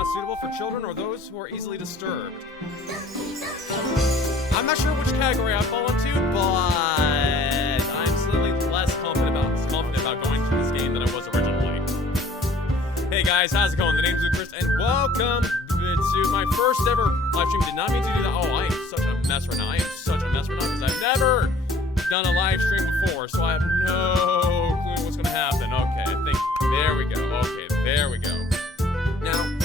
not suitable for children or those who are easily disturbed. I'm not sure which category I fall into, but I'm slightly less confident about going to this game than I was originally. Hey guys, how's it going? The name's Luchrised, and welcome to my first ever live stream. Did not mean to do that. Oh, I am such a mess right now. I am such a mess right now because I've never done a live stream before, so I have no clue what's gonna happen. Okay, I think there we go. Okay, there we go. Now,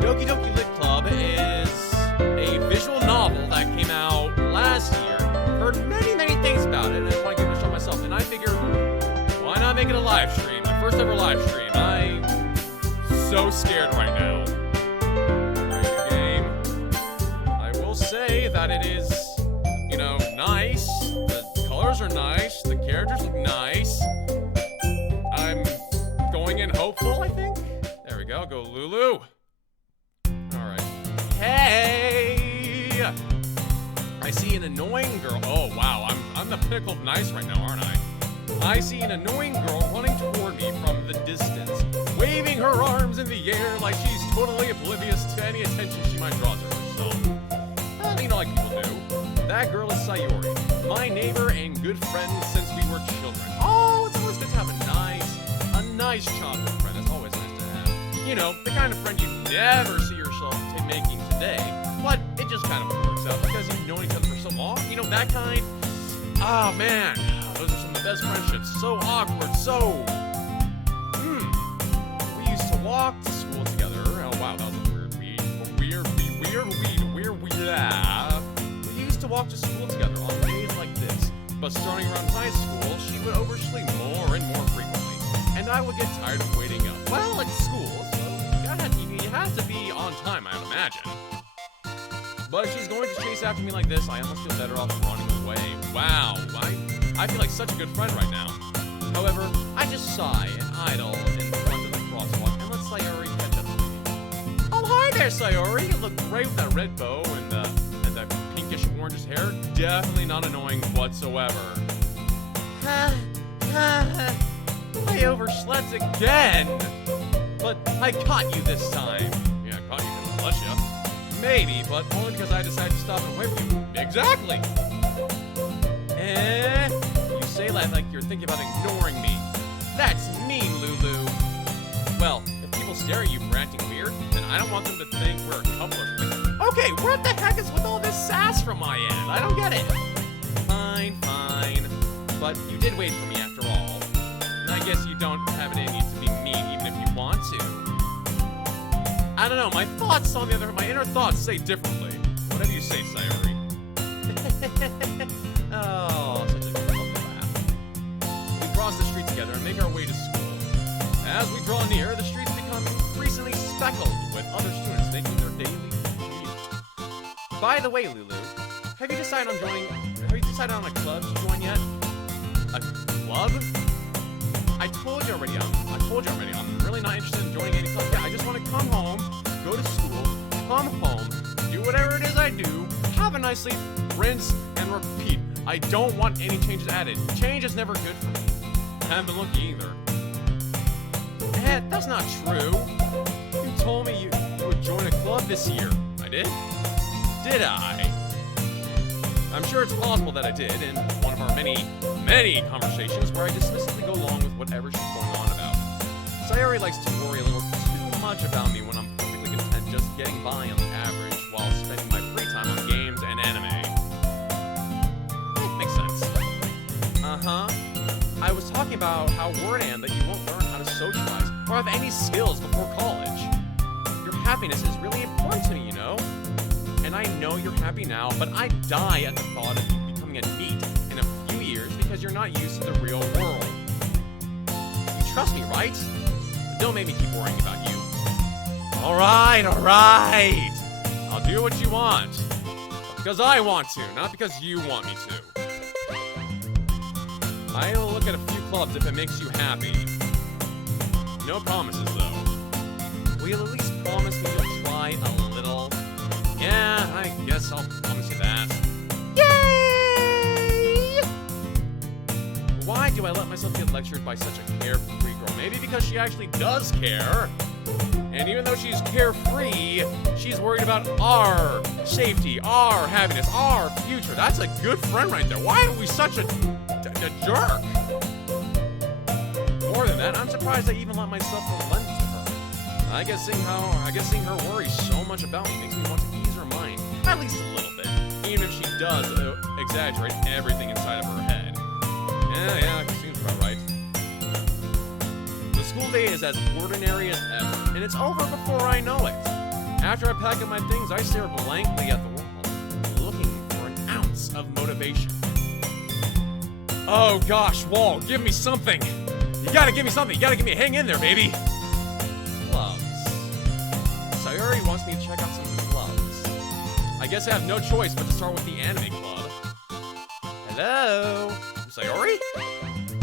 Doki Doki Lit Club is a visual novel that came out last year. Heard many things about it, and I want to give it a shot myself. And I figured, why not make it a live stream? My first ever live stream. I'm so scared right now. Alright, game. I will say that it is, you know, nice. The colors are nice. The characters look nice. I'm going in hopeful, I think. There we go. Go Lulu. Alright. Hey! I see an annoying girl. Oh, wow. I'm the pinnacle of nice right now, aren't I? I see an annoying girl running toward me from the distance, waving her arms in the air like she's totally oblivious to any attention she might draw to herself. You know, like people do. That girl is Sayori, my neighbor and good friend since we were children. Oh, it's always good to have a nice childhood friend. It's always nice to have. You know, the kind of friend you never see yourself making today, but it just kind of works out because you've known each other for so long. You know, that kind. Ah, man. Those are some of the best friendships. So awkward, so... We used to walk to school together. Oh, wow, that was a weird. We used to walk to school together on days like this. But starting around high school, she would oversleep more and more frequently. And I would get tired of waiting up. Well, it's school, so you have to be on time, I would imagine. But if she's going to chase after me like this, I almost feel better off running away. Wow, I feel like such a good friend right now. However, I just sigh and idle in front of the crosswalk and let Sayori catch up to me. Oh, hi there, Sayori! You look great with that red bow and that pinkish orangish hair. Definitely not annoying whatsoever. I overslept again! But I caught you this time. Yeah, I caught you because I bless you. Maybe, but only because I decided to stop and wait for you. Exactly! You say that like you're thinking about ignoring me. That's mean, Lulu. Well, if people stare at you for acting weird, then I don't want them to think we're a couple or something. Okay, what the heck is with all this sass from my end? I don't get it. Fine. But you did wait for me after all. And I guess you don't have it in you to be mean even if you want to. I don't know, my inner thoughts say differently. Whatever you say, Sayori. Oh, such a good laugh. We cross the street together and make our way to school. As we draw near, the streets become increasingly speckled with other students making their daily commute. By the way, Lulu, have you decided on a club to join yet? A club? I told you already, I'm really not interested in joining any club. Yeah, I just want to come home, go to school, come home, do whatever it is I do, have a nice sleep, rinse, and repeat. I don't want any changes added. Change is never good for me. I haven't been looking either. That's not true. You told me you would join a club this year. I did? Did I? I'm sure it's plausible that I did in one of our many conversations where I dismissively go along with whatever she's going on about. Sayori likes to worry a little too much about me when I'm perfectly content just getting by on the average while spending my free time on games and anime. Makes sense. I was talking about how worried I am that you won't learn how to socialize or have any skills before college. Your happiness is really important to me, you know? And I know you're happy now, but I die at the thought of you becoming a NEET in a few years because you're not used to the real world. You trust me, right? Don't make me keep worrying about you. Alright. I'll do what you want. Because I want to, not because you want me to. I'll look at a few clubs if it makes you happy. No promises, though. Will you at least promise me you'll try a little? Yeah, I guess I'll promise you that. Yay! Why do I let myself get lectured by such a carefree girl? Maybe because she actually does care. And even though she's carefree, she's worried about our safety, our happiness, our future. That's a good friend right there. Why are we such a jerk? More than that, I'm surprised I even let myself relent to her. I guess seeing her worry so much about me makes me want to ease her mind, at least a little bit, even if she does exaggerate everything inside of her head. Yeah, it seems about right. The school day is as ordinary as ever, and it's over before I know it. After I pack up my things, I stare blankly at the wall, looking for an ounce of motivation. Oh gosh, wall, give me something! You gotta give me something, you gotta give me hang in there, baby! Clubs. Sayori wants me to check out some clubs. I guess I have no choice but to start with the anime club. Hello? Sayori?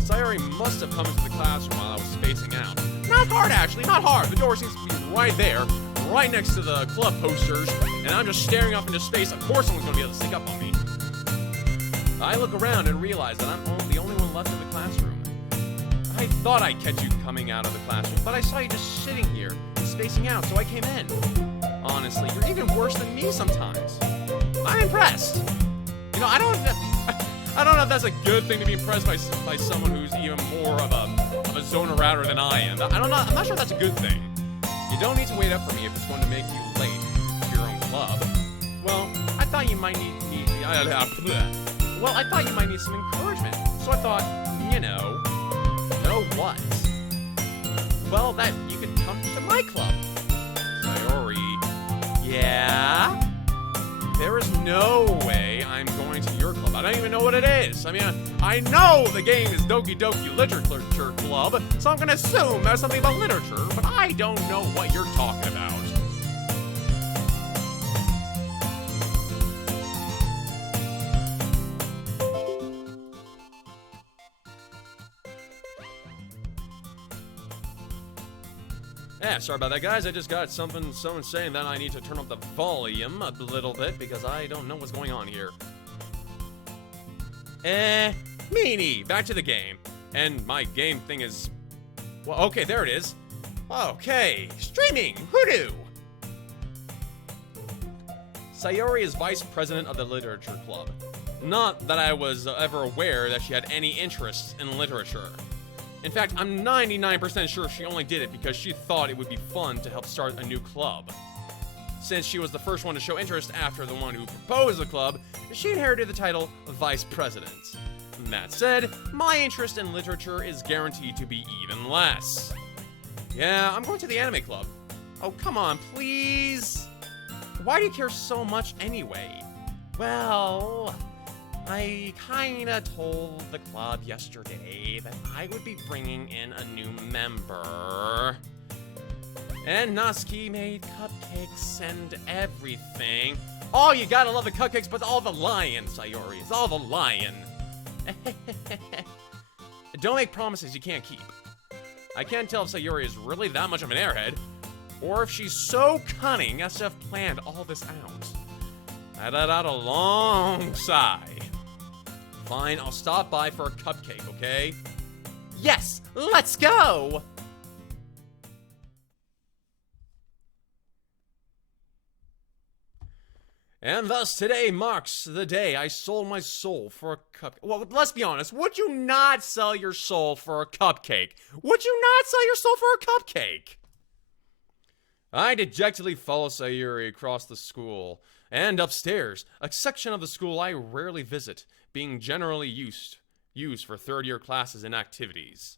Sayori must have come into the classroom while I was spacing out. Not hard, actually, not hard. The door seems to be right there, right next to the club posters, and I'm just staring off into space. Of course someone's gonna be able to sneak up on me. I look around and realize that I'm the only one left in the classroom. I thought I'd catch you coming out of the classroom, but I saw you just sitting here, spacing out, so I came in. Honestly, you're even worse than me sometimes. I'm impressed. You know, I don't know if that's a good thing to be impressed by someone who's even more of a zoner router than I am. I'm not sure that's a good thing. You don't need to wait up for me if it's going to make you late to your own club. Well, I thought you might need some encouragement. So I thought, you know what? Well, that you could come to my club. Sayori. Yeah? There is no way I'm going to your club. I don't even know what it is. I mean, I know the game is Doki Doki Literature Club, so I'm gonna assume there's something about literature, but I don't know what you're talking about. Yeah, sorry about that, guys. I just got someone saying that I need to turn up the volume a little bit because I don't know what's going on here. Meanie, back to the game. And my game thing is... Well, okay, there it is. Okay, streaming, hoodoo! Sayori is vice president of the literature club. Not that I was ever aware that she had any interest in literature. In fact, I'm 99% sure she only did it because she thought it would be fun to help start a new club. Since she was the first one to show interest after the one who proposed the club, she inherited the title Vice President. That said, my interest in literature is guaranteed to be even less. Yeah, I'm going to the anime club. Oh, come on, please. Why do you care so much anyway? Well... I kinda told the club yesterday that I would be bringing in a new member. And Natsuki made cupcakes and everything. Oh, you gotta love the cupcakes, but all the lion, Sayori. It's all the lion. Don't make promises you can't keep. I can't tell if Sayori is really that much of an airhead, or if she's so cunning as to have planned all this out. I let out a long sigh. Fine, I'll stop by for a cupcake, okay? Yes, let's go! And thus today marks the day I sold my soul for a cupcake. Well, let's be honest, would you not sell your soul for a cupcake? Would you not sell your soul for a cupcake? I dejectedly follow Sayuri across the school and upstairs, a section of the school I rarely visit, being generally used for third-year classes and activities.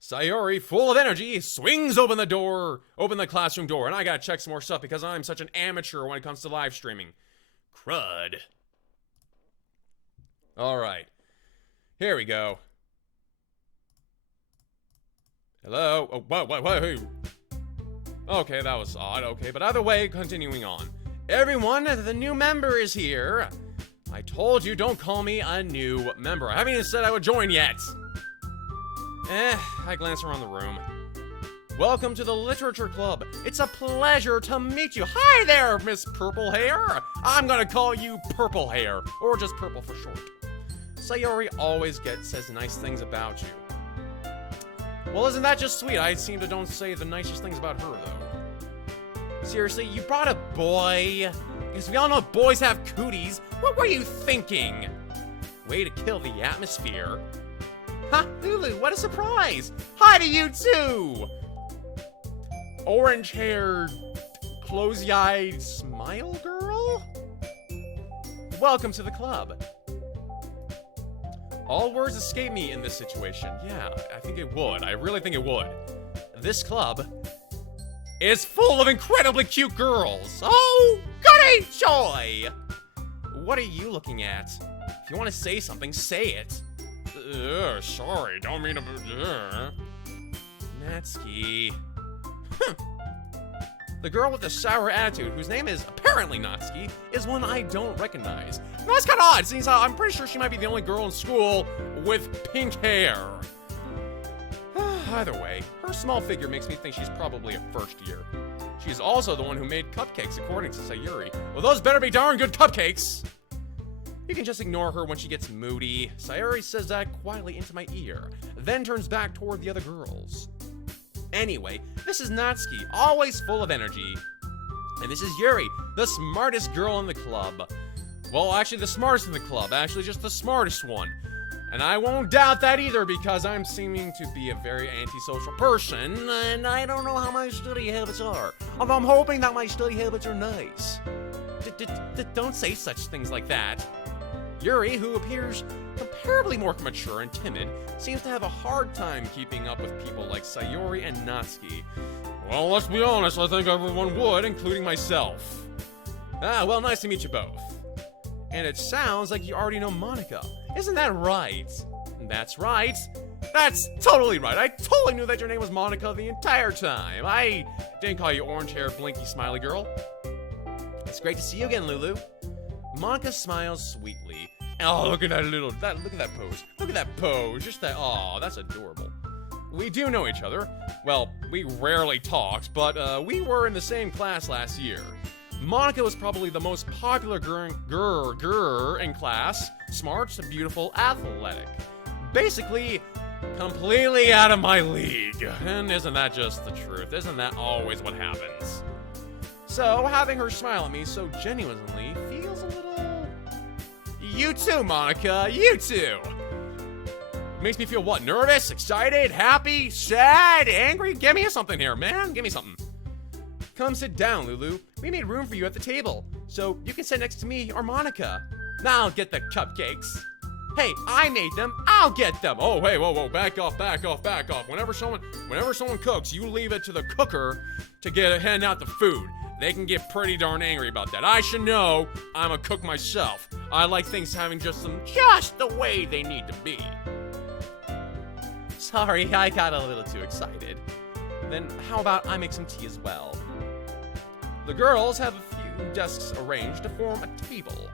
Sayori, full of energy, swings open the classroom door, and I gotta check some more stuff because I'm such an amateur when it comes to live streaming. Crud. Alright. Here we go. Hello? Oh, what? Okay, that was odd, okay, but either way, continuing on. Everyone, the new member is here. I told you, don't call me a new member. I haven't even said I would join yet. I glance around the room. Welcome to the Literature Club. It's a pleasure to meet you. Hi there, Miss Purple Hair. I'm gonna call you Purple Hair, or just Purple for short. Sayori always says nice things about you. Well, isn't that just sweet? I seem to don't say the nicest things about her, though. Seriously, you brought a boy? Because we all know boys have cooties. What were you thinking? Way to kill the atmosphere. Ha, Lulu, what a surprise! Hi to you, too! Orange-haired, closey-eyed smile girl? Welcome to the club. All words escape me in this situation. Yeah, I think it would. I really think it would. This club is full of incredibly cute girls. Oh, goody joy! What are you looking at? If you want to say something, say it. Sorry, don't mean to... Natsuki. The girl with the sour attitude, whose name is apparently Natsuki, is one I don't recognize. Now, that's kind of odd, since I'm pretty sure she might be the only girl in school with pink hair. Either way, her small figure makes me think she's probably a first year. She's also the one who made cupcakes, according to Sayuri. Well, those better be darn good cupcakes! You can just ignore her when she gets moody. Sayuri says that quietly into my ear, then turns back toward the other girls. Anyway, this is Natsuki, always full of energy. And this is Yuri, the smartest girl in the club. Well, actually the smartest in the club, actually just the smartest one. And I won't doubt that either, because I'm seeming to be a very antisocial person, and I don't know how my study habits are. Although I'm hoping that my study habits are nice. Don't say such things like that. Yuri, who appears comparably more mature and timid, seems to have a hard time keeping up with people like Sayuri and Natsuki. Well, let's be honest, I think everyone would, including myself. Ah, well, nice to meet you both. And it sounds like you already know Monica. Isn't that right? That's right. That's totally right. I totally knew that your name was Monica the entire time. I didn't call you orange-haired, blinky, smiley girl. It's great to see you again, Lulu. Monica smiles sweetly. Oh, look at that look at that pose. Look at that pose. Just that, aw, that's adorable. We do know each other. Well, we rarely talked, but we were in the same class last year. Monica was probably the most popular girl in class. Smart, beautiful, athletic. Basically, completely out of my league. And isn't that just the truth? Isn't that always what happens? So, having her smile at me so genuinely feels a little... You too, Monica, you too! Makes me feel what? Nervous? Excited? Happy? Sad? Angry? Give me something here, man. Give me something. Come sit down, Lulu. We made room for you at the table, so you can sit next to me or Monica. Now I'll get the cupcakes. Hey, I made them. I'll get them. Oh, hey, whoa, back off, back off, back off. Whenever someone cooks, you leave it to the cooker to hand out the food. They can get pretty darn angry about that. I should know. I'm a cook myself. I like things having just the way they need to be. Sorry, I got a little too excited. Then how about I make some tea as well? The girls have a few desks arranged to form a table.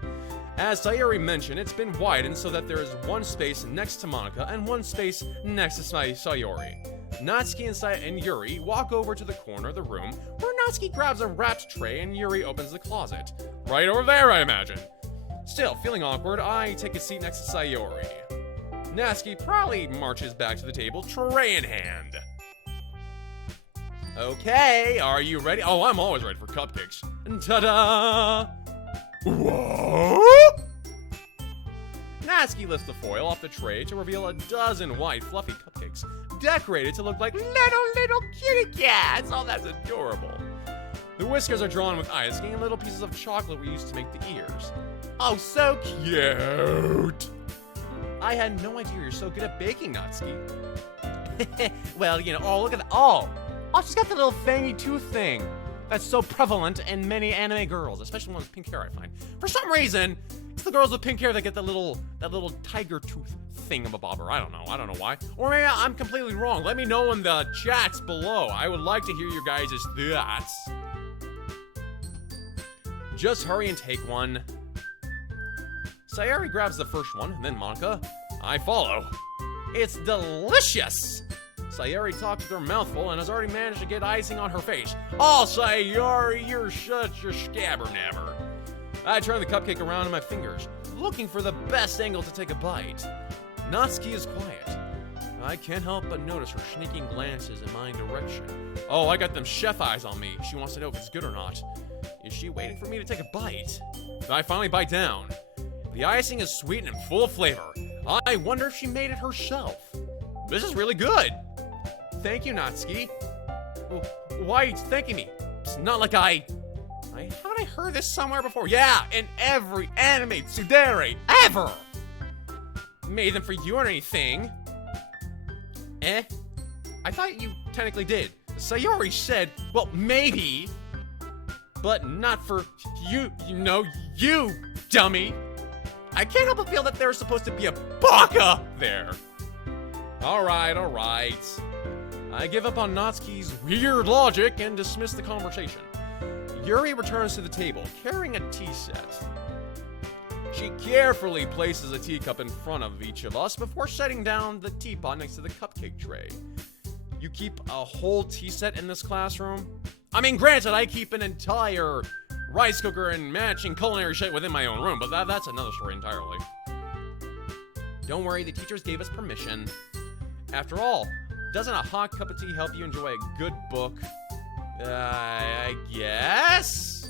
As Sayuri mentioned, it's been widened so that there is one space next to Monica and one space next to Sayuri. Natsuki and Yuri walk over to the corner of the room, where Natsuki grabs a wrapped tray and Yuri opens the closet. Right over there, I imagine. Still, feeling awkward, I take a seat next to Sayuri. Natsuki probably marches back to the table, tray in hand. Okay, are you ready? Oh, I'm always ready for cupcakes. Ta-da! What? Natsuki lifts the foil off the tray to reveal a dozen white, fluffy cupcakes, decorated to look like little kitty cats. Oh, that's adorable. The whiskers are drawn with icing, and little pieces of chocolate were used to make the ears. Oh, so cute! I had no idea you're so good at baking, Natsuki. Well, you know, oh, look at that. Oh, she's got the little fangy tooth thing. That's so prevalent in many anime girls, especially ones with pink hair, I find. For some reason, it's the girls with pink hair that get that little tiger tooth thingamabobber. I don't know why. Or maybe I'm completely wrong. Let me know in the chats below. I would like to hear your guys' thoughts. Just hurry and take one. Sayuri grabs the first one, then Monica. I follow. It's delicious! Sayuri talks with her mouth full and has already managed to get icing on her face. Oh, Sayuri, you're such a scabber-nabber. I turn the cupcake around in my fingers, looking for the best angle to take a bite. Natsuki is quiet. I can't help but notice her sneaking glances in my direction. Oh, I got them chef eyes on me. She wants to know if it's good or not. Is she waiting for me to take a bite? I finally bite down. The icing is sweet and full of flavor. I wonder if she made it herself. This is really good. Thank you, Natsuki. Why are you thanking me? It's not like haven't I heard this somewhere before? Yeah, in every anime tsundere ever! Made them for you or anything. I thought you technically did. Sayori said, well, maybe, but not for you, you dummy. I can't help but feel that there's supposed to be a baka there. All right. I give up on Natsuki's weird logic and dismiss the conversation. Yuri returns to the table, carrying a tea set. She carefully places a teacup in front of each of us before setting down the teapot next to the cupcake tray. You keep a whole tea set in this classroom? I mean, granted, I keep an entire rice cooker and matching culinary shit within my own room, but that's another story entirely. Don't worry, the teachers gave us permission. After all, doesn't a hot cup of tea help you enjoy a good book? I guess?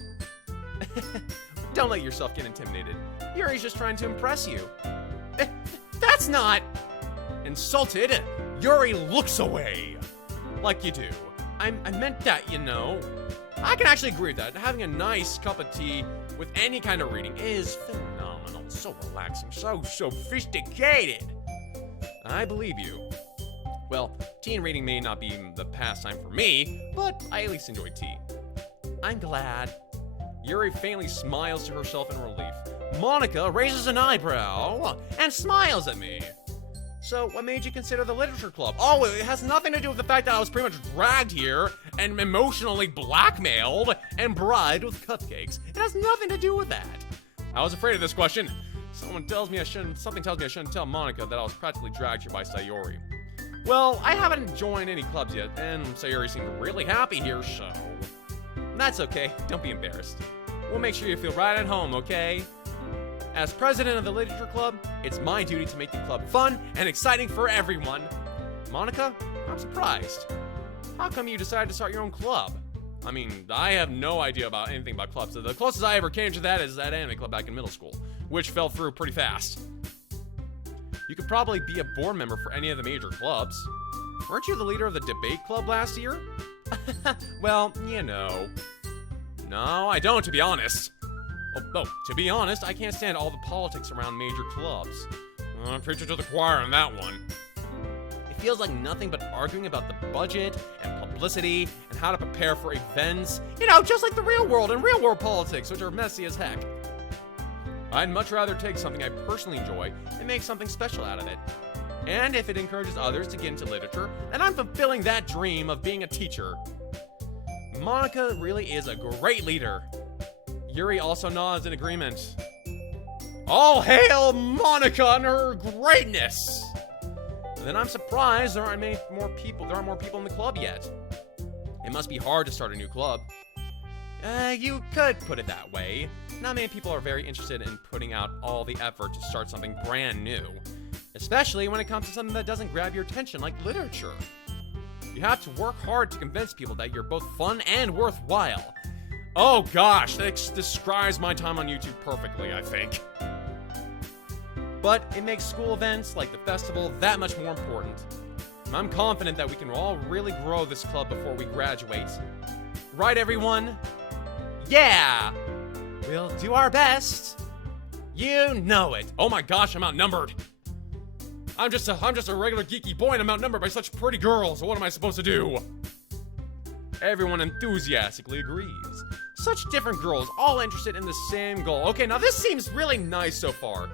Don't let yourself get intimidated. Yuri's just trying to impress you. That's not... Insulted, Yuri looks away. Like you do. I meant that, you know. I can actually agree with that. Having a nice cup of tea with any kind of reading is phenomenal. So relaxing, so sophisticated. I believe you. Well, tea and reading may not be the pastime for me, but I at least enjoy tea. I'm glad. Yuri faintly smiles to herself in relief. Monica raises an eyebrow and smiles at me. So, what made you consider the literature club? Oh, it has nothing to do with the fact that I was pretty much dragged here and emotionally blackmailed and bribed with cupcakes. It has nothing to do with that. I was afraid of this question. Something tells me I shouldn't tell Monica that I was practically dragged here by Sayori. Well, I haven't joined any clubs yet, and Sayori seemed really happy here, so... That's okay, don't be embarrassed. We'll make sure you feel right at home, okay? As president of the literature club, it's my duty to make the club fun and exciting for everyone. Monica, I'm surprised. How come you decided to start your own club? I mean, I have no idea about anything about clubs. The closest I ever came to that is that anime club back in middle school, which fell through pretty fast. You could probably be a board member for any of the major clubs. Weren't you the leader of the debate club last year? Well, you know. No, I don't, to be honest. Oh, to be honest, I can't stand all the politics around major clubs. Preacher to the choir on that one. It feels like nothing but arguing about the budget and publicity and how to prepare for events. You know, just like the real world and real world politics, which are messy as heck. I'd much rather take something I personally enjoy and make something special out of it. And if it encourages others to get into literature, then I'm fulfilling that dream of being a teacher. Monica really is a great leader. Yuri also nods in agreement. All hail Monica and her greatness! And then I'm surprised there aren't more people in the club yet. It must be hard to start a new club. You could put it that way. Not many people are very interested in putting out all the effort to start something brand new. Especially when it comes to something that doesn't grab your attention, like literature. You have to work hard to convince people that you're both fun and worthwhile. Oh gosh, that describes my time on YouTube perfectly, I think. But it makes school events like the festival that much more important. I'm confident that we can all really grow this club before we graduate. Right, everyone? Yeah! We'll do our best. You know it. Oh my gosh, I'm outnumbered. I'm just a regular geeky boy and I'm outnumbered by such pretty girls. What am I supposed to do? Everyone enthusiastically agrees. Such different girls, all interested in the same goal. Okay, now this seems really nice so far.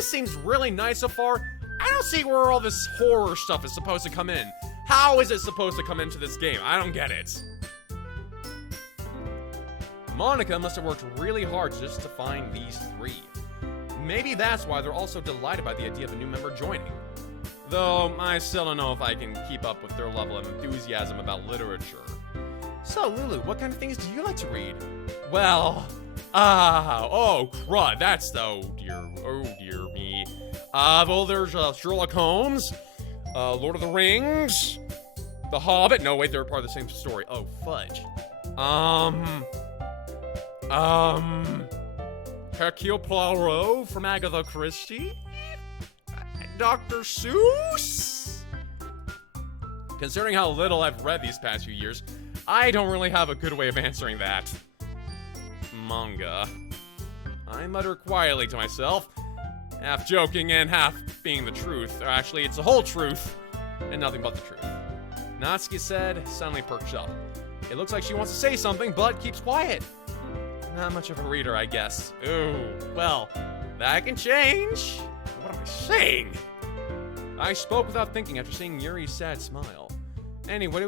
I don't see where all this horror stuff is supposed to come in. How is it supposed to come into this game? I don't get it. Monica must have worked really hard just to find these three. Maybe that's why they're all so delighted by the idea of a new member joining. Though, I still don't know if I can keep up with their level of enthusiasm about literature. So, Lulu, what kind of things do you like to read? Well, oh crud, that's, oh dear me. Well, there's Sherlock Holmes, Lord of the Rings, The Hobbit. No, wait, they're part of the same story. Oh, fudge. Hercule Poirot from Agatha Christie? Dr. Seuss? Considering how little I've read these past few years, I don't really have a good way of answering that. Manga. I mutter quietly to myself, half joking and half being the truth. Or actually, it's the whole truth and nothing but the truth. Natsuki said, suddenly perks up. It looks like she wants to say something, but keeps quiet. Not much of a reader, I guess. Ooh, well, that can change. What am I saying? I spoke without thinking after seeing Yuri's sad smile. Anyway,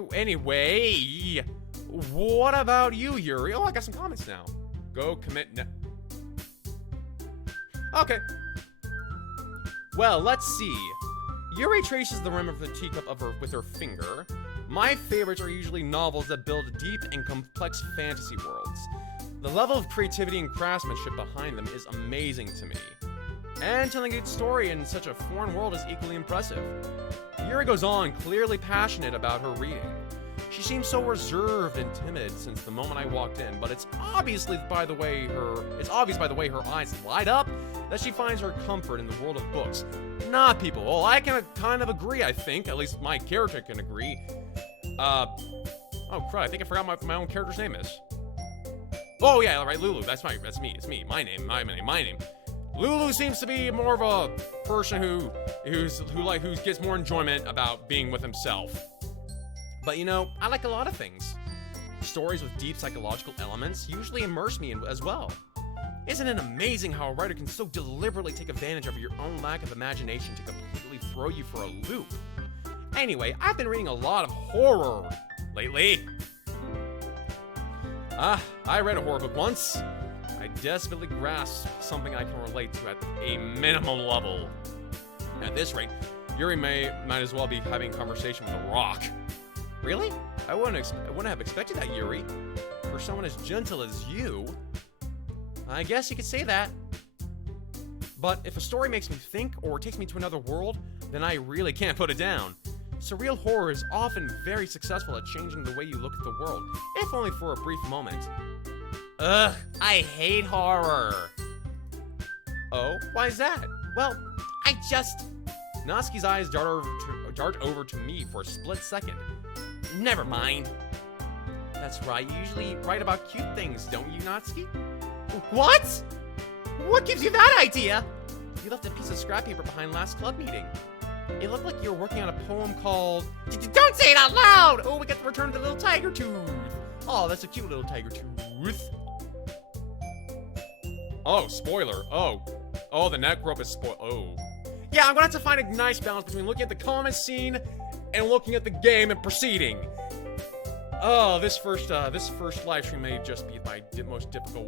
what about you, Yuri? Oh, I got some comments now. Go commit Okay. Well, let's see. Yuri traces the rim of the teacup with her finger. My favorites are usually novels that build deep and complex fantasy worlds. The level of creativity and craftsmanship behind them is amazing to me. And telling a good story in such a foreign world is equally impressive. Yuri goes on, clearly passionate about her reading. She seems so reserved and timid since the moment I walked in, but it's obvious by the way her eyes light up that she finds her comfort in the world of books, not people. Well, I can kind of agree, I think. At least my character can agree. Oh crud, I think I forgot what my own character's name is. Oh yeah, right, Lulu. That's me. It's me. My name. Lulu seems to be more of a person who gets more enjoyment about being with himself. But you know, I like a lot of things. Stories with deep psychological elements usually immerse me in as well. Isn't it amazing how a writer can so deliberately take advantage of your own lack of imagination to completely throw you for a loop? Anyway, I've been reading a lot of horror lately. I read a horror book once. I desperately grasped something I can relate to at a minimum level. At this rate, Yuri might as well be having a conversation with a rock. Really? I wouldn't have expected that, Yuri. For someone as gentle as you. I guess you could say that. But if a story makes me think or takes me to another world, then I really can't put it down. Surreal horror is often very successful at changing the way you look at the world, if only for a brief moment. Ugh, I hate horror. Oh, why is that? Well, Natsuki's eyes dart over to me for a split second. Never mind. That's right, you usually write about cute things, don't you, Natsuki? What? What gives you that idea? You left a piece of scrap paper behind last club meeting. It looked like you were working on a poem called... Don't say it out loud! Oh, we got the return of the little tiger tooth. Oh, that's a cute little tiger tooth. Oh, spoiler. Oh, the neck rope is Oh. Yeah, I'm gonna have to find a nice balance between looking at the comment scene and looking at the game and proceeding. Oh, this first live stream may just be my most difficult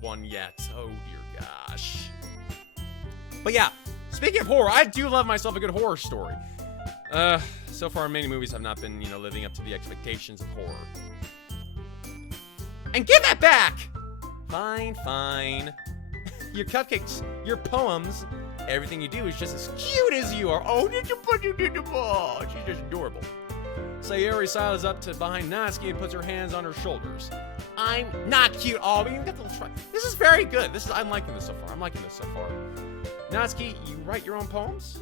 one yet. Oh dear gosh. But yeah, speaking of horror, I do love myself a good horror story. So far many movies have not been, living up to the expectations of horror. And give that back! Fine. Your cupcakes, your poems, everything you do is just as cute as you are. Oh, she's just adorable. Sayuri sidles up to behind Natsuki and puts her hands on her shoulders. I'm not cute. Oh, we even got the little try. This is very good. I'm liking this so far. Natsuki, you write your own poems?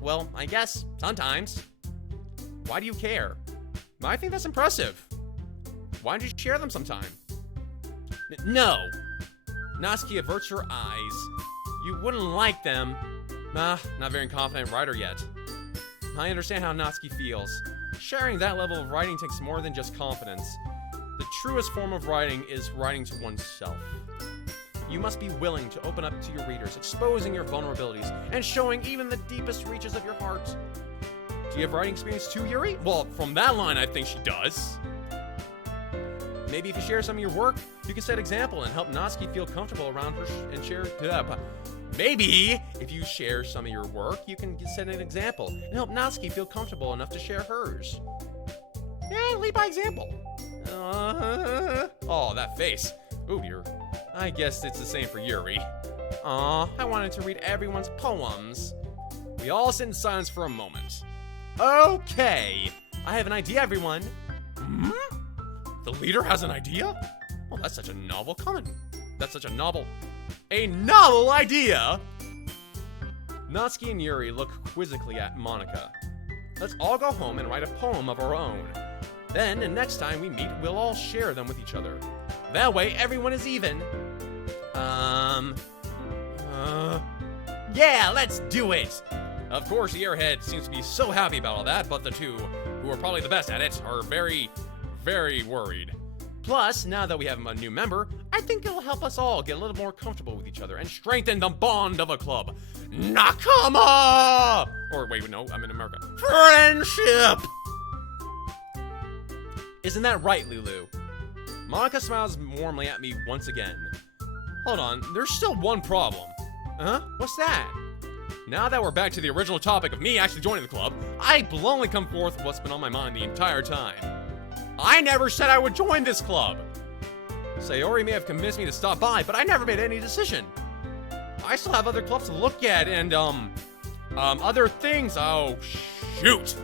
Well, I guess sometimes. Why do you care? I think that's impressive. Why don't you share them sometime? No. Natsuki averts her eyes. You wouldn't like them. Not very confident writer yet. I understand how Natsuki feels. Sharing that level of writing takes more than just confidence. The truest form of writing is writing to oneself. You must be willing to open up to your readers, exposing your vulnerabilities, and showing even the deepest reaches of your heart. Do you have writing experience too, Yuri? Well, from that line, I think she does. Maybe if you share some of your work, you can set example and help Natsuki feel comfortable around her and share... Maybe if you share some of your work, you can set an example and help Natsuki feel comfortable enough to share hers. Yeah, lead by example. Oh, that face. Oh dear. I guess it's the same for Yuri. Aw, I wanted to read everyone's poems. We all sit in silence for a moment. Okay, I have an idea, everyone. Hmm? The leader has an idea? Well, that's such a novel comment. That's such a novel idea! Natsuki and Yuri look quizzically at Monica. Let's all go home and write a poem of our own. Then, and next time we meet, we'll all share them with each other. That way, everyone is even. Yeah, let's do it! Of course, the airhead seems to be so happy about all that, but the two, who are probably the best at it, are very, very worried. Plus, now that we have a new member, I think it'll help us all get a little more comfortable with each other and strengthen the bond of a club. Nakama! Or wait, no, I'm in America. Friendship! Isn't that right, Lulu? Monica smiles warmly at me once again. Hold on, there's still one problem. Huh? What's that? Now that we're back to the original topic of me actually joining the club, I bluntly come forth with what's been on my mind the entire time. I never said I would join this club! Sayori may have convinced me to stop by, but I never made any decision. I still have other clubs to look at and, other things. Oh, shoot!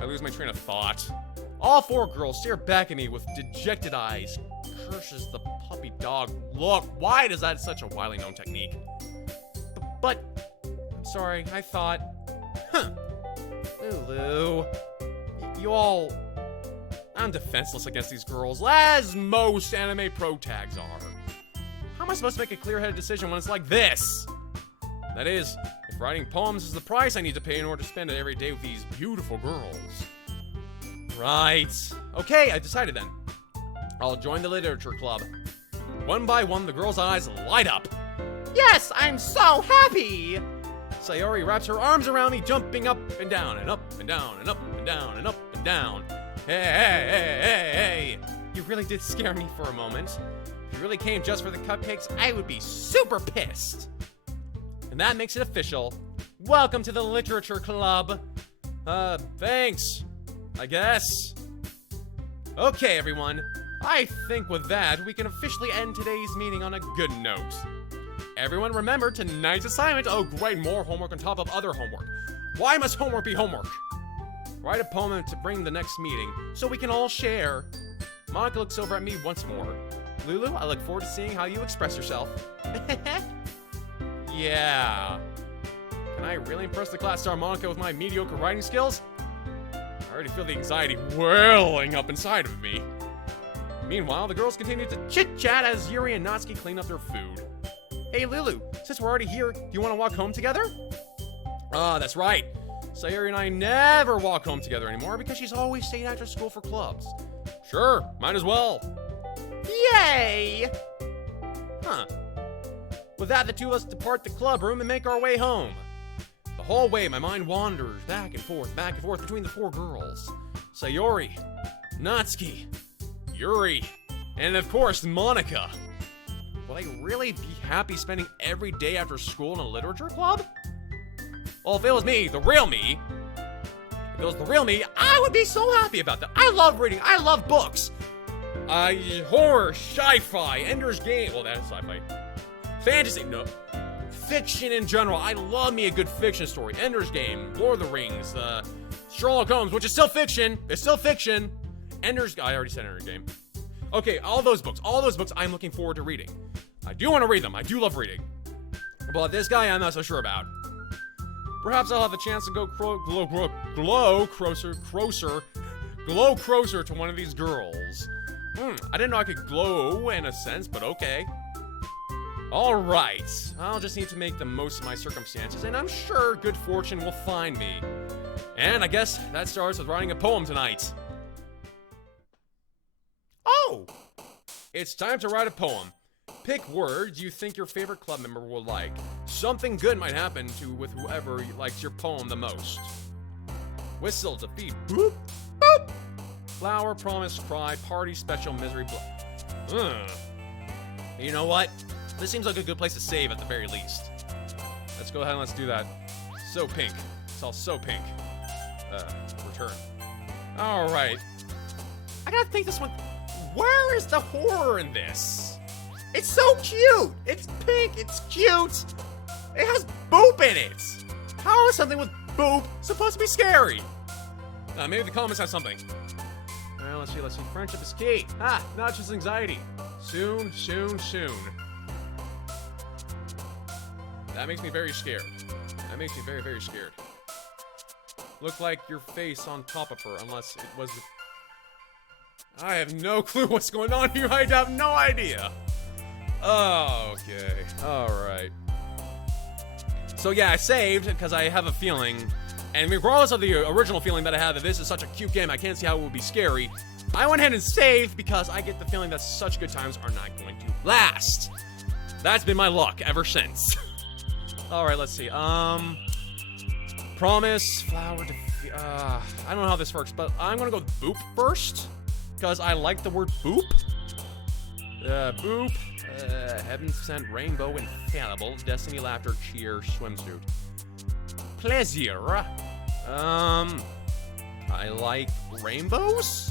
I lose my train of thought. All four girls stare back at me with dejected eyes. Curses the puppy dog look. Why is that such a widely known technique? But I'm sorry, I thought... Lulu... You all... I'm defenseless against these girls, as most anime pro tags are. How am I supposed to make a clear-headed decision when it's like this? That is, if writing poems is the price I need to pay in order to spend it every day with these beautiful girls. Right. Okay, I decided then. I'll join the literature club. One by one, the girls' eyes light up. Yes, I'm so happy! Sayori wraps her arms around me, jumping up and down and up and down and up and down and up and down. Hey! You really did scare me for a moment. If you really came just for the cupcakes, I would be super pissed. And that makes it official. Welcome to the literature club. Thanks. I guess. Okay, everyone. I think with that, we can officially end today's meeting on a good note. Everyone remember tonight's assignment. Oh, great, more homework on top of other homework. Why must homework be homework? Write a poem to bring the next meeting, so we can all share. Monica looks over at me once more. Lulu, I look forward to seeing how you express yourself. Yeah. Can I really impress the class star Monica with my mediocre writing skills? I already feel the anxiety welling up inside of me. Meanwhile, the girls continue to chit-chat as Yuri and Natsuki clean up their food. Hey Lulu, since we're already here, do you want to walk home together? That's right. Sayori and I never walk home together anymore because she's always staying after school for clubs. Sure, might as well. Yay! Huh. With that, the two of us depart the club room and make our way home. The whole way, my mind wanders back and forth between the four girls. Sayori, Natsuki, Yuri, and of course, Monica. Will I really be happy spending every day after school in a literature club? Well, if it was me, the real me, if it was the real me, I would be so happy about that. I love reading. I love books. Horror, sci-fi, Ender's Game. Well, that's sci-fi. Fantasy, no. Fiction in general. I love me a good fiction story. Ender's Game, Lord of the Rings, Sherlock Holmes, which is still fiction. It's still fiction. I already said Ender's Game. Okay, all those books I'm looking forward to reading. I do want to read them. I do love reading. But this guy I'm not so sure about. Perhaps I'll have the chance to go glow closer to one of these girls. I didn't know I could glow in a sense, but okay. Alright, I'll just need to make the most of my circumstances, and I'm sure good fortune will find me. And I guess that starts with writing a poem tonight. Oh! It's time to write a poem. Pick words you think your favorite club member will like. Something good might happen with whoever likes your poem the most. Whistle, defeat, boop, boop. Flower, promise, cry, party, special, misery, You know what? This seems like a good place to save at the very least. Let's go ahead and let's do that. So pink. It's all so pink. Return. Alright. I gotta think this one. Where is the horror in this? It's so cute! It's pink, it's cute! It has boop in it! How is something with boop supposed to be scary? Maybe the comments have something. Alright, let's see. Friendship is key. Not just anxiety. Soon. That makes me very scared. That makes me very, very scared. Look like your face on top of her, unless it was... I have no clue what's going on here. I have no idea. Okay. Alright. So yeah, I saved because I have a feeling, and regardless of the original feeling that I had that this is such a cute game, I can't see how it would be scary. I went ahead and saved because I get the feeling that such good times are not going to last. That's been my luck ever since. Alright, let's see. Promise, flower, I don't know how this works, but I'm gonna go with boop first, because I like the word boop. Boop, heaven sent rainbow, infallible, destiny, laughter, cheer, swimsuit. Pleasure. I like rainbows?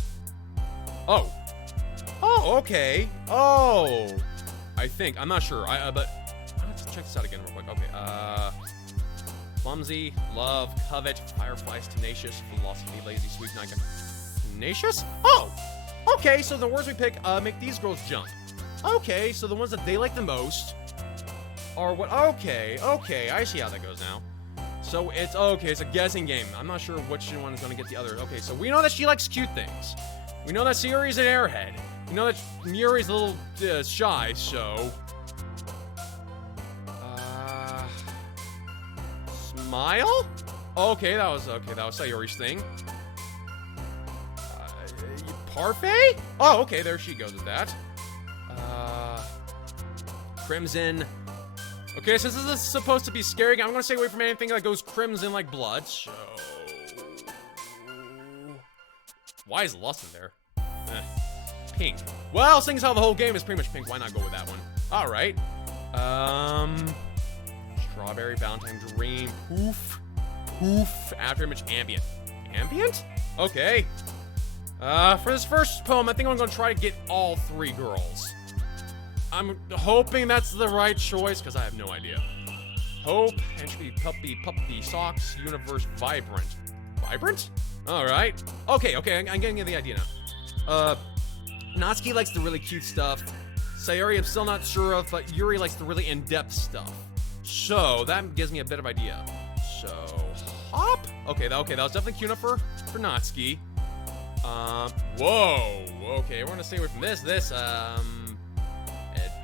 Oh, okay. Oh, I think, I'm not sure, but I'll have to check this out again real quick. Okay, clumsy, love, covet, fireflies, tenacious, philosophy, lazy, sweet, night. Tenacious? Oh! Okay, so the words we pick make these girls jump. Okay, so the ones that they like the most are what... Okay, I see how that goes now. So it's a guessing game. I'm not sure which one is going to get the other. Okay, so we know that she likes cute things. We know that Sayori's an airhead. We know that Muri's a little shy, so... Smile? Okay, that was Sayori's thing. Parfait? Oh, okay, there she goes with that. Crimson. Okay, since this is supposed to be scary, I'm gonna stay away from anything that goes crimson like blood, so... Why is lust in there? Pink. Well, seeing as how the whole game is pretty much pink, why not go with that one? Alright. Strawberry, Valentine, Dream, Poof. After image, ambient. Ambient? Okay. For this first poem, I think I'm gonna try to get all three girls. I'm hoping that's the right choice, because I have no idea. Hope, entropy, puppy, socks, universe, vibrant. Vibrant? Alright. Okay, I'm getting the idea now. Natsuki likes the really cute stuff. Sayori I'm still not sure of, but Yuri likes the really in-depth stuff. So, that gives me a bit of idea. So, hop? Okay, that was definitely cute enough for Natsuki. Whoa. Okay, we're gonna stay away from this.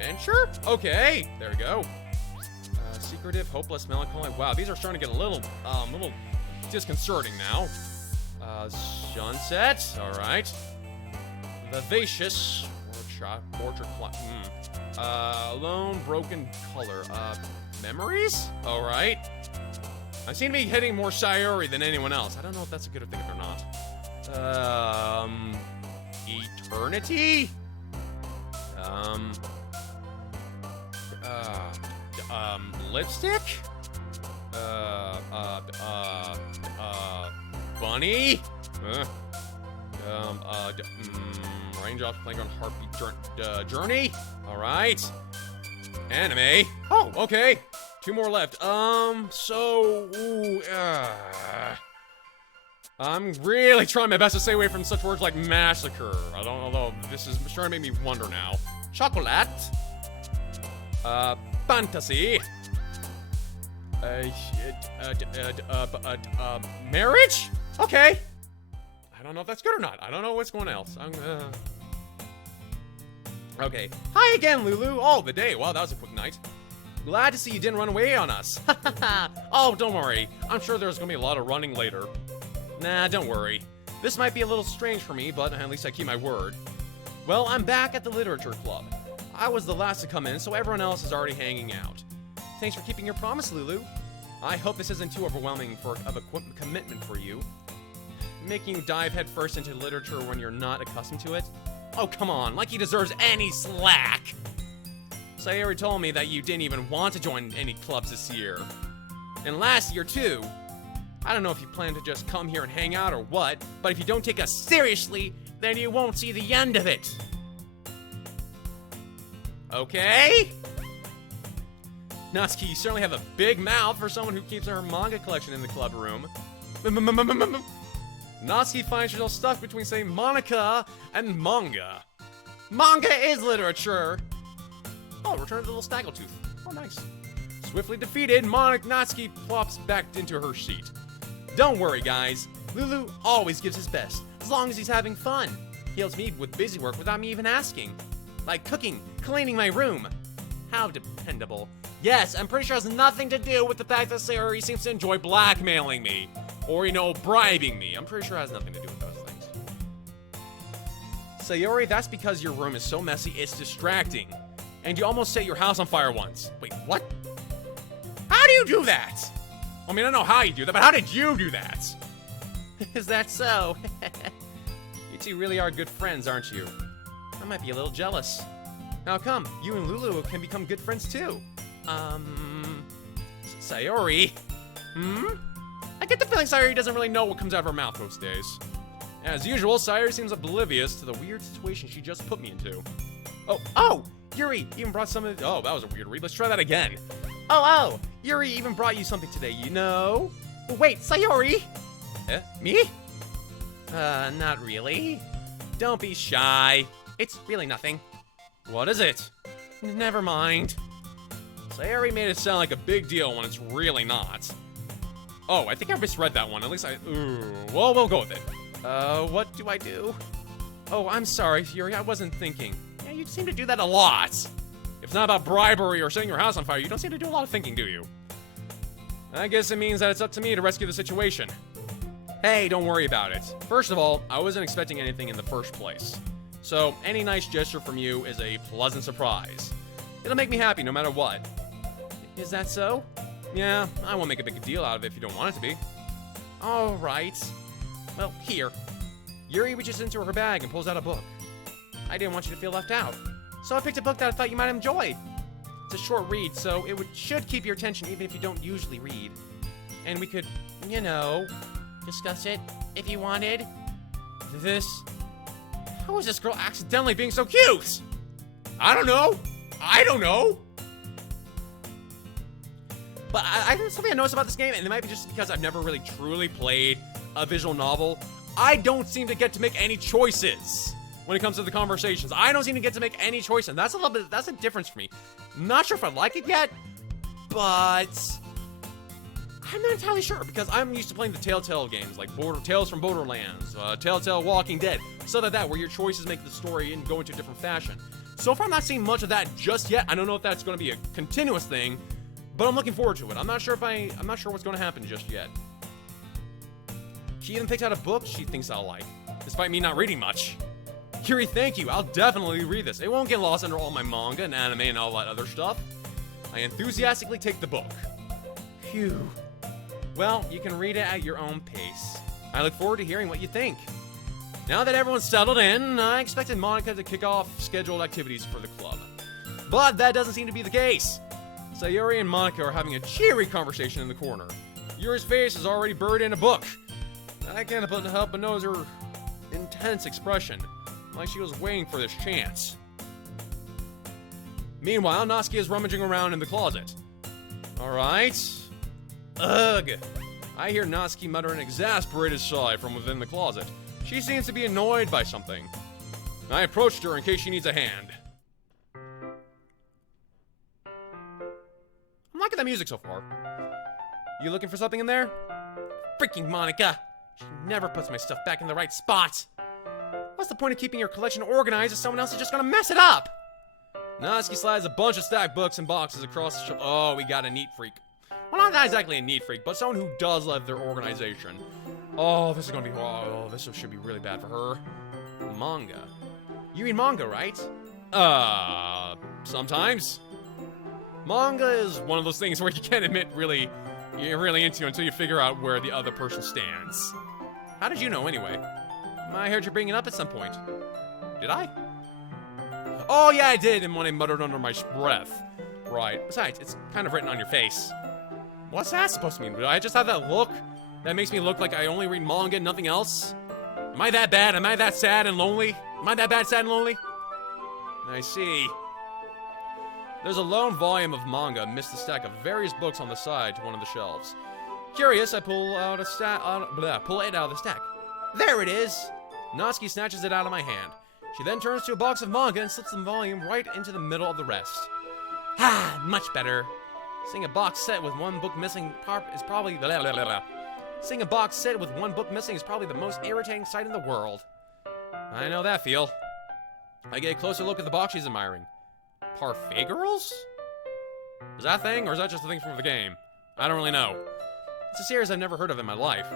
Adventure? Okay, there we go. Secretive, hopeless, melancholy. Wow, these are starting to get a little disconcerting now. Sunset, alright. Vivacious, portrait, alone, broken color. Memories? Alright. I seem to be hitting more Sayori than anyone else. I don't know if that's a good thing or not. Eternity? Lipstick? Bunny? Raindrops playing on heartbeat journey? Alright. Anime. Oh, okay. 2 more left. I'm really trying my best to stay away from such words like massacre. I don't know, this is starting to make me wonder now. Chocolate. Fantasy. Marriage? Okay. I don't know if that's good or not. I don't know what's going else. Okay. Hi again, Lulu. Oh, the day. Wow, that was a quick night. Glad to see you didn't run away on us. Oh, don't worry. I'm sure there's gonna be a lot of running later. Nah, don't worry. This might be a little strange for me, but at least I keep my word. Well, I'm back at the literature club. I was the last to come in, so everyone else is already hanging out. Thanks for keeping your promise, Lulu. I hope this isn't too overwhelming of a commitment for you. Making you dive headfirst into literature when you're not accustomed to it? Oh, come on, like he deserves any slack! Sayori told me that you didn't even want to join any clubs this year. And last year, too. I don't know if you plan to just come here and hang out or what, but if you don't take us seriously, then you won't see the end of it. Okay? Natsuki, you certainly have a big mouth for someone who keeps her manga collection in the club room. Natsuki finds herself stuck between saying Monica and manga. Manga is literature. Oh, return to the little snaggletooth. Oh, nice. Swiftly defeated, Natsuki plops back into her seat. Don't worry, guys. Lulu always gives his best, as long as he's having fun. He helps me with busy work without me even asking. Like cooking, cleaning my room. How dependable. Yes, I'm pretty sure it has nothing to do with the fact that Sayori seems to enjoy blackmailing me. Or, you know, bribing me. I'm pretty sure it has nothing to do with those things. Sayori, that's because your room is so messy, it's distracting. And you almost set your house on fire once. Wait, what? How do you do that? I mean, I don't know how you do that, but how did you do that? Is that so? You two really are good friends, aren't you? I might be a little jealous. How come? You and Lulu can become good friends too. Sayori? I get the feeling Sayori doesn't really know what comes out of her mouth most days. As usual, Sayori seems oblivious to the weird situation she just put me into. Oh! Yuri even brought some of oh, that was a weird read. Let's try that again. Oh! Yuri even brought you something today, you know? Wait, Sayori? Me? Not really. Don't be shy. It's really nothing. What is it? Never mind. Sayori made it sound like a big deal when it's really not. Oh, I think I misread that one. At least well, we'll go with it. What do I do? Oh, I'm sorry, Yuri. I wasn't thinking. Yeah, you seem to do that a lot. If it's not about bribery or setting your house on fire, you don't seem to do a lot of thinking, do you? I guess it means that it's up to me to rescue the situation. Hey, don't worry about it. First of all, I wasn't expecting anything in the first place. So, any nice gesture from you is a pleasant surprise. It'll make me happy no matter what. Is that so? Yeah, I won't make a big deal out of it if you don't want it to be. Alright. Well, here. Yuri reaches into her bag and pulls out a book. I didn't want you to feel left out, so I picked a book that I thought you might enjoy. It's a short read, so it should keep your attention even if you don't usually read. And we could, you know, discuss it if you wanted. How is this girl accidentally being so cute? I don't know. But something I noticed about this game, and it might be just because I've never really truly played a visual novel, I don't seem to get to make any choices when it comes to the conversations. I don't seem to get to make any choices. That's a difference for me. Not sure if I like it yet, but I'm not entirely sure because I'm used to playing the Telltale games like Tales from Borderlands, Telltale Walking Dead, stuff like that, where your choices make the story and go into a different fashion. So far, I'm not seeing much of that just yet. I don't know if that's going to be a continuous thing, but I'm looking forward to it. I'm not sure what's going to happen just yet. She even picked out a book she thinks I'll like, despite me not reading much. Yuri, thank you. I'll definitely read this. It won't get lost under all my manga and anime and all that other stuff. I enthusiastically take the book. Phew. Well, you can read it at your own pace. I look forward to hearing what you think. Now that everyone's settled in, I expected Monica to kick off scheduled activities for the club. But that doesn't seem to be the case. Sayori and Monica are having a cheery conversation in the corner. Yuri's face is already buried in a book. I can't help but notice her intense expression, like she was waiting for this chance. Meanwhile, Natsuki is rummaging around in the closet. Alright. Ugh. I hear Natsuki mutter an exasperated sigh from within the closet. She seems to be annoyed by something. I approached her in case she needs a hand. I'm liking the music so far. You looking for something in there? Freaking Monica! She never puts my stuff back in the right spot. What's the point of keeping your collection organized if someone else is just gonna mess it up? Natsuki slides a bunch of stacked books and boxes across the shelf. Oh, we got a neat freak. Well, not exactly a neat freak, but someone who does love their organization. Oh, this is gonna be, oh, this should be really bad for her. Manga. You read manga, right? Sometimes. Manga is one of those things where you can't admit you're really into until you figure out where the other person stands. How did you know anyway? I heard you bring it up at some point. Did I? Oh yeah, I did, and when I muttered under my breath. Right. Besides, it's kind of written on your face. What's that supposed to mean? Do I just have that look that makes me look like I only read manga and nothing else? Am I that bad? Am I that sad and lonely? Am I that bad, sad, and lonely? I see. There's a lone volume of manga amidst a stack of various books on the side to one of the shelves. Curious, I pull it out of the stack. There it is! Natsuki snatches it out of my hand. She then turns to a box of manga and slips the volume right into the middle of the rest. Ah, much better. Seeing a box set with one book missing is probably Seeing a box set with one book missing is probably the most irritating sight in the world. I know that feel. I get a closer look at the box she's admiring. Parfait girls? Is that a thing, or is that just a thing from the game? I don't really know. It's a series I've never heard of in my life.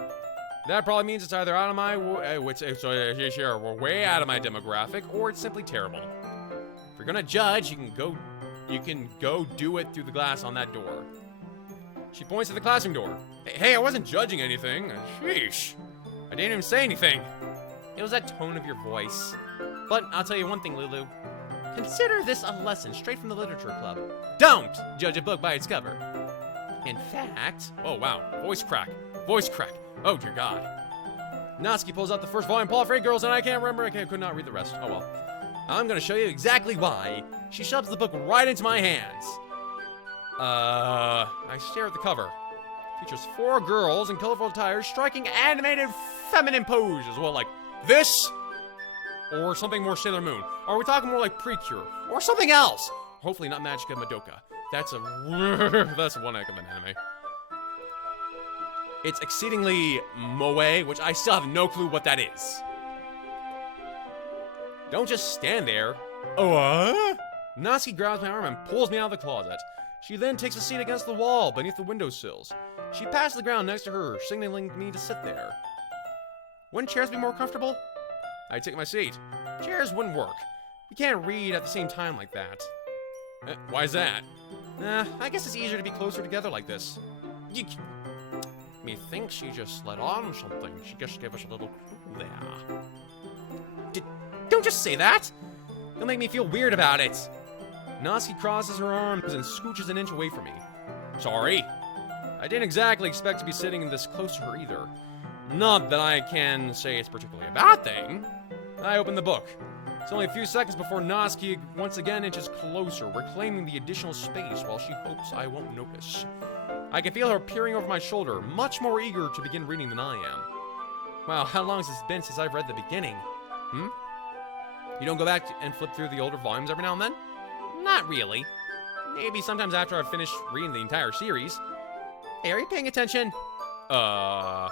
That probably means it's either out of my way out of my demographic, or it's simply terrible. If you're gonna judge, you can go do it through the glass on that door. She points to the classroom door. Hey, I wasn't judging anything. Sheesh. I didn't even say anything. It was that tone of your voice. But I'll tell you one thing, Lulu. Consider this a lesson straight from the literature club. Don't judge a book by its cover. In fact... Oh, wow. Voice crack. Voice crack. Oh, dear God. Natsuki pulls out the first volume, Parfait Girls, and I can't remember. I could not read the rest. Oh, well. I'm going to show you exactly why. She shoves the book right into my hands. I stare at the cover. It features 4 girls in colorful attires striking animated feminine poses. Well, like this? Or something more Sailor Moon? Or are we talking more like Precure? Or something else? Hopefully not Magica Madoka. That's one heck of an anime. It's exceedingly moe, which I still have no clue what that is. Don't just stand there. Oh, Natsuki grabs my arm and pulls me out of the closet. She then takes a seat against the wall beneath the windowsills. She passes the ground next to her, signaling me to sit there. Wouldn't chairs be more comfortable? I take my seat. Chairs wouldn't work. You can't read at the same time like that. Why is that? I guess it's easier to be closer together like this. Methinks she just let on something. She just gave us a little clue there. Don't just say that! You'll make me feel weird about it. Natsuki crosses her arms and scooches an inch away from me. Sorry. I didn't exactly expect to be sitting this close to her either. Not that I can say it's particularly a bad thing. I open the book. It's only a few seconds before Natsuki once again inches closer, reclaiming the additional space while she hopes I won't notice. I can feel her peering over my shoulder, much more eager to begin reading than I am. Wow, how long has this been since I've read the beginning? You don't go back and flip through the older volumes every now and then? Not really. Maybe sometimes after I've finished reading the entire series. Hey, are you paying attention? I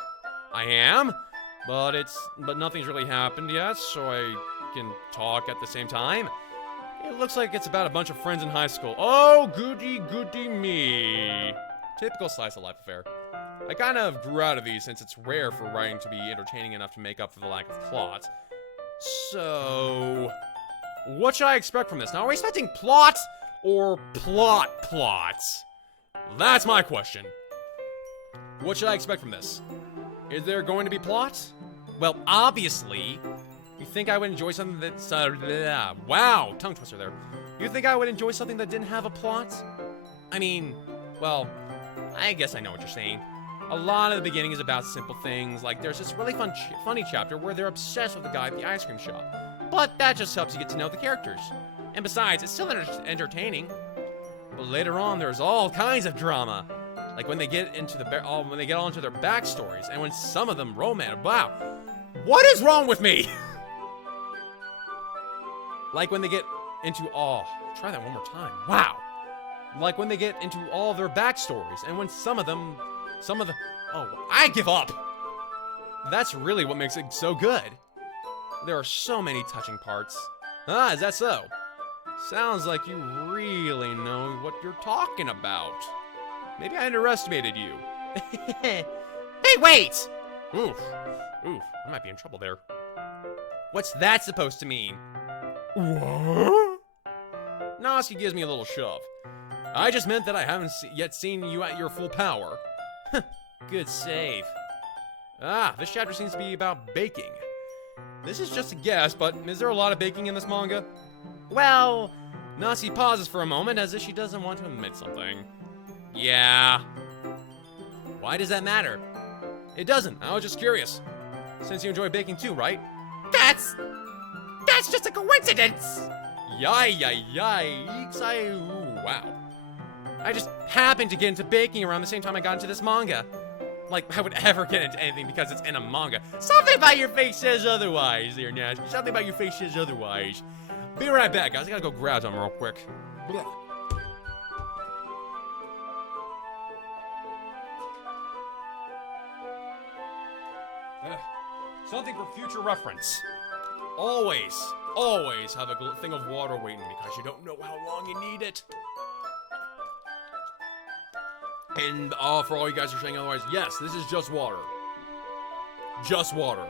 am, but nothing's really happened yet, so I can talk at the same time. It looks like it's about a bunch of friends in high school. Oh, goody me. Typical slice of life affair. I kind of grew out of these since it's rare for writing to be entertaining enough to make up for the lack of plot. So, what should I expect from this? Now, are we expecting plot or plots? That's my question. What should I expect from this? Is there going to be plot? Well, obviously. You think I would enjoy something that's, wow, tongue twister there. You think I would enjoy something that didn't have a plot? I mean, well, I guess I know what you're saying. A lot of the beginning is about simple things, like there's this really funny chapter where they're obsessed with the guy at the ice cream shop. But that just helps you get to know the characters. And besides, it's still entertaining. But later on, there's all kinds of drama. Like when they get into when they get onto their backstories, and when some of them romance. Wow, what is wrong with me? Like when they get into try that one more time. Wow. Like when they get into all their backstories, and when some of the I give up. That's really what makes it so good. There are so many touching parts. Is that so? Sounds like you really know what you're talking about. Maybe I underestimated you. Hey, wait! Oof, I might be in trouble there. What's that supposed to mean? What? Natsuki gives me a little shove. I just meant that I haven't yet seen you at your full power. Good save. This chapter seems to be about baking. This is just a guess, but is there a lot of baking in this manga? Well, Natsuki pauses for a moment as if she doesn't want to admit something. Yeah. Why does that matter? It doesn't. I was just curious. Since you enjoy baking too, right? That's just a coincidence! Yikes. Wow. I just happened to get into baking around the same time I got into this manga. Like, I would ever get into anything because it's in a manga. Something about your face says otherwise there, Nash. Something about your face says otherwise. Be right back, guys. I gotta go grab them real quick. Blah. Something for future reference. Always have a thing of water waiting because you don't know how long you need it. And for all you guys who are saying otherwise, yes, this is just water. Just water.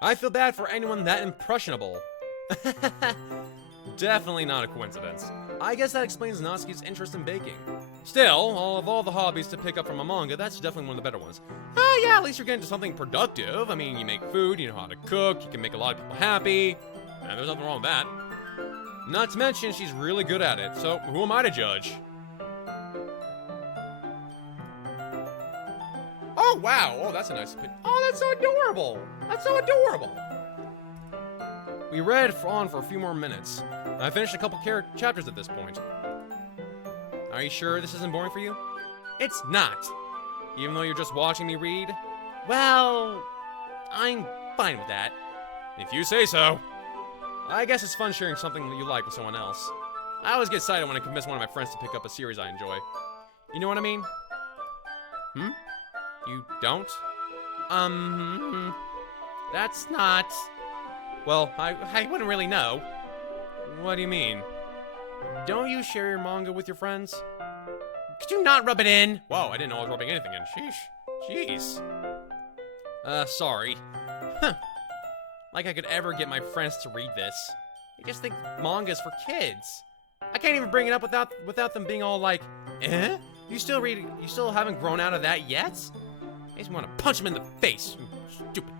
I feel bad for anyone that impressionable. Definitely not a coincidence. I guess that explains Natsuki's interest in baking. Still, of all the hobbies to pick up from a manga, that's definitely one of the better ones. Oh yeah, at least you're getting to something productive. I mean, you make food, you know how to cook, you can make a lot of people happy. And there's nothing wrong with that. Not to mention, she's really good at it, so who am I to judge? Oh wow, oh that's a nice bit. Oh, that's so adorable. That's so adorable. We read on for a few more minutes. I finished a couple chapters at this point. Are you sure this isn't boring for you? It's not. Even though you're just watching me read? Well, I'm fine with that. If you say so. I guess it's fun sharing something that you like with someone else. I always get excited when I convince one of my friends to pick up a series I enjoy. You know what I mean? You don't? That's not... Well, I wouldn't really know. What do you mean? Don't you share your manga with your friends? Could you not rub it in? Whoa, I didn't know I was rubbing anything in. Sheesh. Jeez. Sorry. Huh. Like I could ever get my friends to read this. They just think manga's for kids. I can't even bring it up without them being all like, eh? You still haven't grown out of that yet? I just want to punch them in the face. Stupid,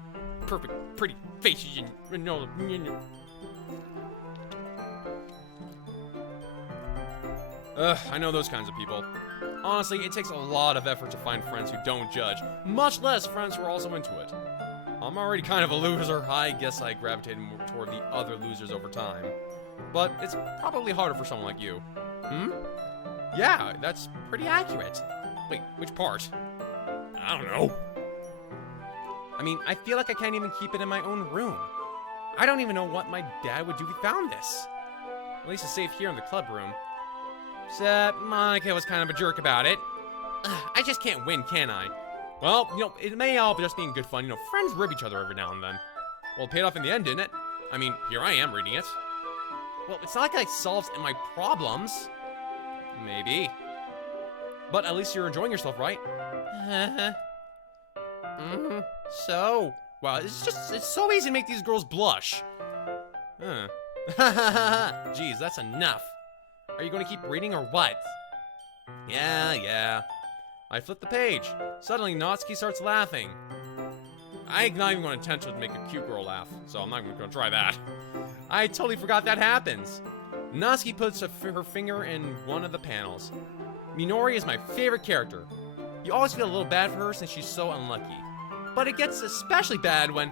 perfect, pretty faces and all. I know those kinds of people. Honestly, it takes a lot of effort to find friends who don't judge, much less friends who are also into it. I'm already kind of a loser. I guess I gravitated more toward the other losers over time. But it's probably harder for someone like you. Yeah, that's pretty accurate. Wait, which part? I don't know. I mean, I feel like I can't even keep it in my own room. I don't even know what my dad would do if he found this. At least it's safe here in the club room. Except Monica was kind of a jerk about it. I just can't win, can I? Well, you know, it may all just be in good fun. You know, friends rib each other every now and then. Well, it paid off in the end, didn't it? I mean, here I am reading it. Well, it's not like I solved my problems. Maybe. But at least you're enjoying yourself, right? So, wow, it's so easy to make these girls blush. Geez, that's enough. Are you going to keep reading or what? Yeah. I flip the page. Suddenly, Natsuki starts laughing. I'm not even going to attempt to make a cute girl laugh, so I'm not even going to try that. I totally forgot that happens. Natsuki puts her finger in one of the panels. Minori is my favorite character. You always feel a little bad for her since she's so unlucky. But it gets especially bad when...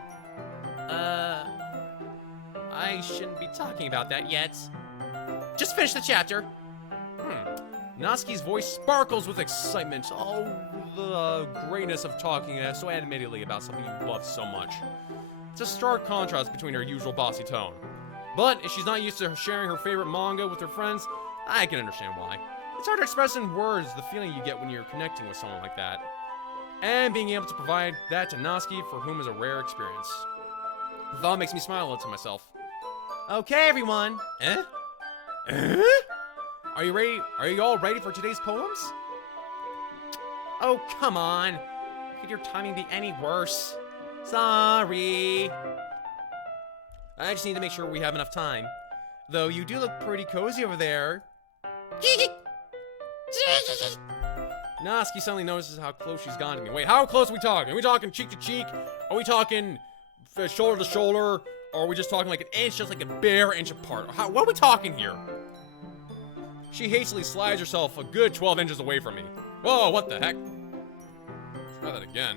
I shouldn't be talking about that yet. Just finish the chapter. Natsuki's voice sparkles with excitement. Oh, the greatness of talking so animatedly about something you love so much. It's a stark contrast between her usual bossy tone. But if she's not used to sharing her favorite manga with her friends, I can understand why. It's hard to express in words the feeling you get when you're connecting with someone like that. And being able to provide that to Natsuki, for whom is a rare experience. The thought makes me smile to myself. Okay, everyone. Are you ready? Are you all ready for today's poems? Oh, come on. Could your timing be any worse? Sorry. I just need to make sure we have enough time. Though you do look pretty cozy over there. Natsuki suddenly notices how close she's gone to me. Wait, how close are we talking? Are we talking cheek to cheek? Are we talking shoulder to shoulder? Or are we just talking like an inch, just like a bare inch apart? What are we talking here? She hastily slides herself a good 12 inches away from me. Whoa, what the heck? Try that again.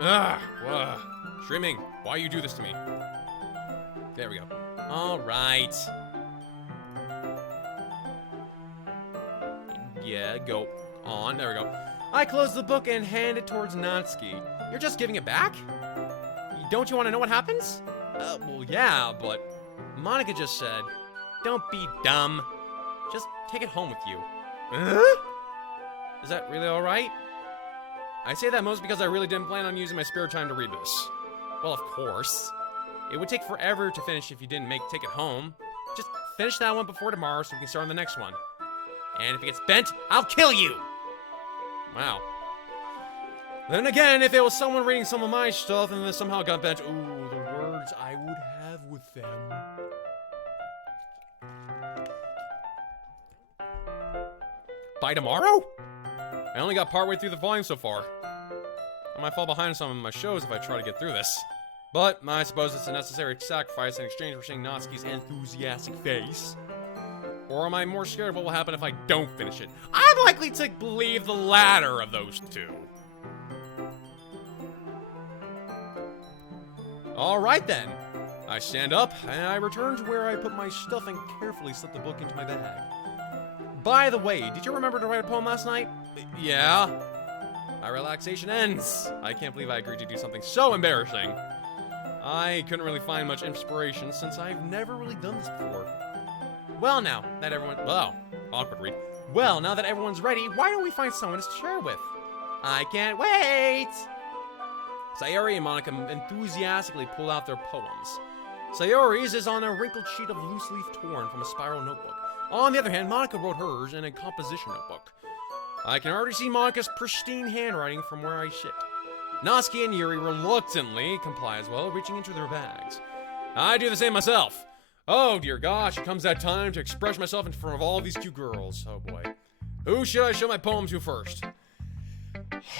Whoa. Streaming, why you do this to me? There we go. All right. Yeah, go on. There we go. I close the book and hand it towards Natsuki. You're just giving it back? Don't you want to know what happens? Well, yeah, but Monica just said, don't be dumb. Just take it home with you. Is that really all right? I say that most because I really didn't plan on using my spare time to read this. Well, of course. It would take forever to finish if you didn't take it home. Just finish that one before tomorrow so we can start on the next one. And if it gets bent, I'll kill you! Wow. Then again, if it was someone reading some of my stuff and then somehow got bent, ooh, the words I would have with them. By tomorrow? I only got partway through the volume so far. I might fall behind some of my shows if I try to get through this. But I suppose it's a necessary sacrifice in exchange for seeing Natsuki's enthusiastic face. Or am I more scared of what will happen if I don't finish it? I'm likely to believe the latter of those two. Alright then. I stand up, and I return to where I put my stuff and carefully slip the book into my bag. By the way, did you remember to write a poem last night? Yeah. My relaxation ends. I can't believe I agreed to do something so embarrassing. I couldn't really find much inspiration since I've never really done this before. Well, now that awkward read. Well, now that everyone's ready, why don't we find someone to share with? I can't wait! Sayori and Monica enthusiastically pull out their poems. Sayori's is on a wrinkled sheet of loose leaf torn from a spiral notebook. On the other hand, Monica wrote hers in a composition notebook. I can already see Monica's pristine handwriting from where I sit. Natsuki and Yuri reluctantly comply as well, reaching into their bags. I do the same myself. Oh dear gosh, it comes that time to express myself in front of all these cute girls. Oh boy. Who should I show my poem to first?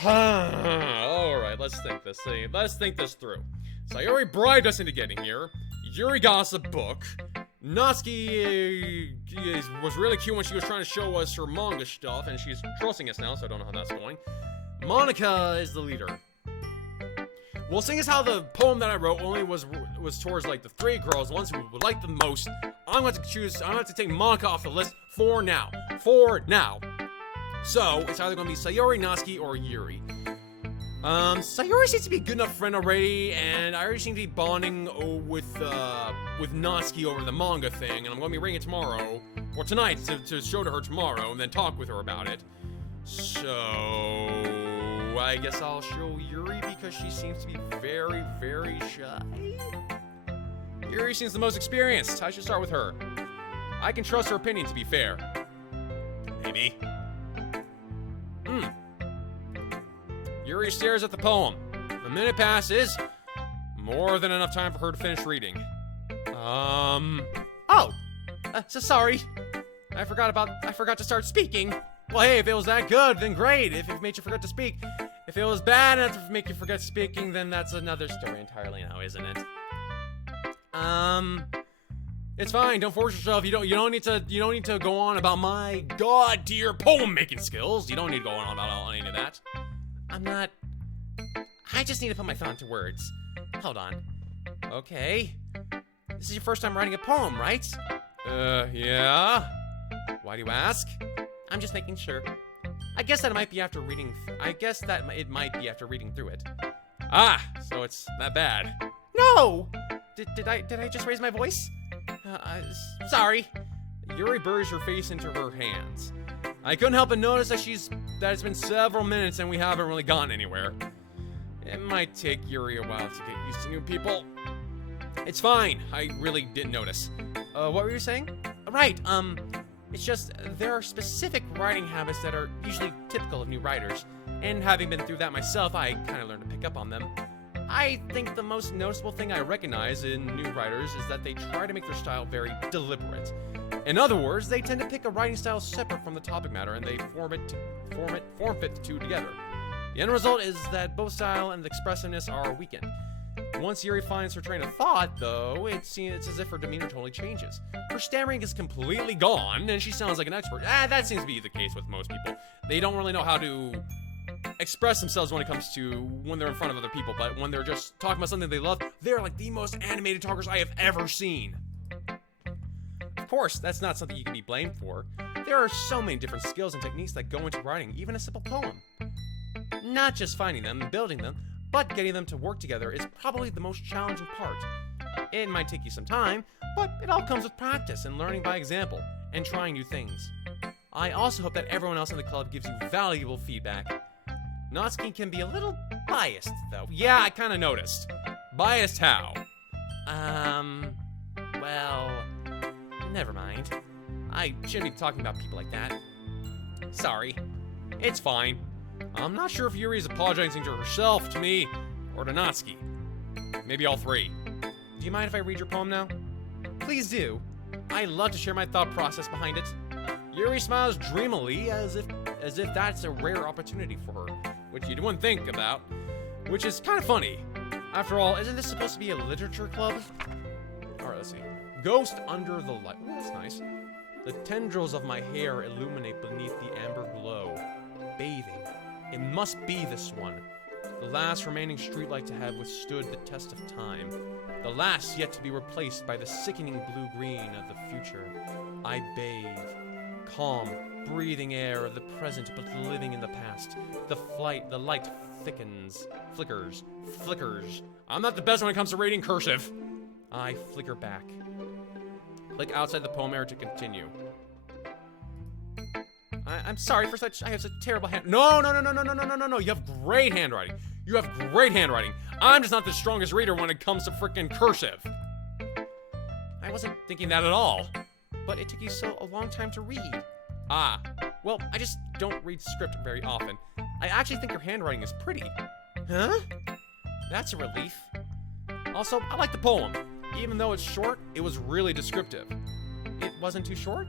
Alright, let's think this through. Sayori bribed us into getting here. Yuri got us a book. Natsuki was really cute when she was trying to show us her manga stuff, and she's trusting us now, so I don't know how that's going. Monica is the leader. Well, seeing as how the poem that I wrote only was towards like the three girls, the ones who would like the most, I'm going to take Monica off the list for now. So, it's either going to be Sayori, Natsuki, or Yuri. Sayori seems to be a good enough friend already, and I already seem to be bonding with Natsuki over the manga thing, and I'm going to be reading it tomorrow, or tonight, to show to her tomorrow, and then talk with her about it. So, I guess I'll show Yuri because she seems to be very, very shy. Yuri seems the most experienced. I should start with her. I can trust her opinion, to be fair. Maybe. Yuri stares at the poem. A minute passes. More than enough time for her to finish reading. So sorry. I forgot to start speaking. Well, hey, if it was that good, then great. If it made you forget to speak. If it was bad enough to make you forget speaking, then that's another story entirely now, isn't it? It's fine. Don't force yourself. You don't need to go on about my god tier poem making skills. You don't need to go on about any of that. I just need to put my thought into words. Hold on. Okay. This is your first time writing a poem, right? Yeah. Why do you ask? I'm just making sure. I guess that it might be after reading through it. Ah, so it's that bad. No! Did I just raise my voice? Sorry. Yuri buries her face into her hands. I couldn't help but notice that it's been several minutes and we haven't really gotten anywhere. It might take Yuri a while to get used to new people. It's fine. I really didn't notice. What were you saying? Right, it's just there are specific writing habits that are usually typical of new writers. And having been through that myself, I kind of learned to pick up on them. I think the most noticeable thing I recognize in new writers is that they try to make their style very deliberate. In other words, they tend to pick a writing style separate from the topic matter and they form fit the two together. The end result is that both style and expressiveness are weakened. Once Yuri finds her train of thought, though, it's as if her demeanor totally changes. Her stammering is completely gone, and she sounds like an expert. That seems to be the case with most people. They don't really know how to express themselves when it comes to when they're in front of other people, but when they're just talking about something they love, they're like the most animated talkers I have ever seen. Of course, that's not something you can be blamed for. There are so many different skills and techniques that go into writing even a simple poem. Not just finding them and building them, but getting them to work together is probably the most challenging part. It might take you some time, but it all comes with practice and learning by example, and trying new things. I also hope that everyone else in the club gives you valuable feedback. Natsuki can be a little biased, though. Yeah, I kinda noticed. Biased how? Well, never mind. I shouldn't be talking about people like that. Sorry. It's fine. I'm not sure if Yuri is apologizing to herself, to me, or to Natsuki. Maybe all three. Do you mind if I read your poem now? Please do. I love to share my thought process behind it. Yuri smiles dreamily as if that's a rare opportunity for her, which you wouldn't think about, which is kind of funny. After all, isn't this supposed to be a literature club? Alright, let's see. Ghost under the light. Ooh, that's nice. The tendrils of my hair illuminate beneath the amber glow. Bathing. It must be this one. The last remaining streetlight to have withstood the test of time. The last yet to be replaced by the sickening blue-green of the future. I bathe. Calm, breathing air of the present but living in the past. The light thickens. Flickers. I'm not the best when it comes to reading cursive. I flicker back. Click outside the poem area to continue. I'm sorry for I have such terrible hand. No. You have great handwriting. I'm just not the strongest reader when it comes to frickin' cursive. I wasn't thinking that at all. But it took you a long time to read. Well, I just don't read script very often. I actually think your handwriting is pretty. Huh? That's a relief. Also, I like the poem. Even though it's short, it was really descriptive. It wasn't too short?